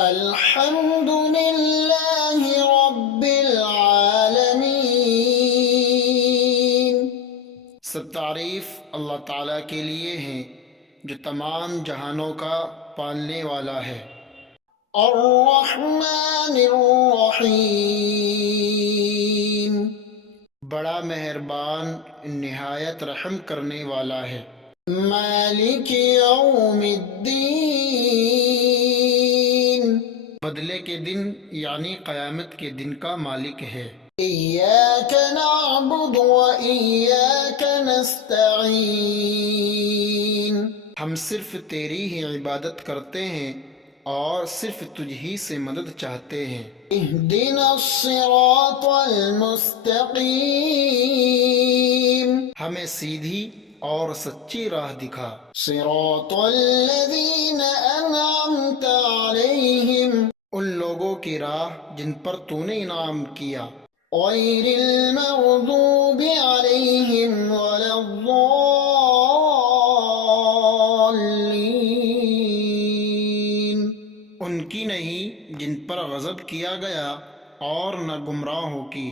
الحمد للہ رب العالمین۔ سب تعریف اللہ تعالیٰ کے لیے ہیں جو تمام جہانوں کا پالنے والا ہے۔ الرحمن الرحیم، بڑا مہربان نہایت رحم کرنے والا ہے۔ مالک یوم الدین، بدلے کے دن یعنی قیامت کے دن کا مالک ہے۔ ایاک نعبد و ایاک نستعین، ہم صرف تیری ہی عبادت کرتے ہیں اور صرف تجھ ہی سے مدد چاہتے ہیں۔ اہدنا الصراط المستقیم، ہمیں سیدھی اور سچی راہ دکھا۔ صراط الذین انعمت علیہم، ان لوگوں کی راہ جن پر تو نے انعام کیا۔ غیر المغضوب علیہم ولا الضالین، ان کی نہیں جن پر غضب کیا گیا اور نہ گمراہوں کی۔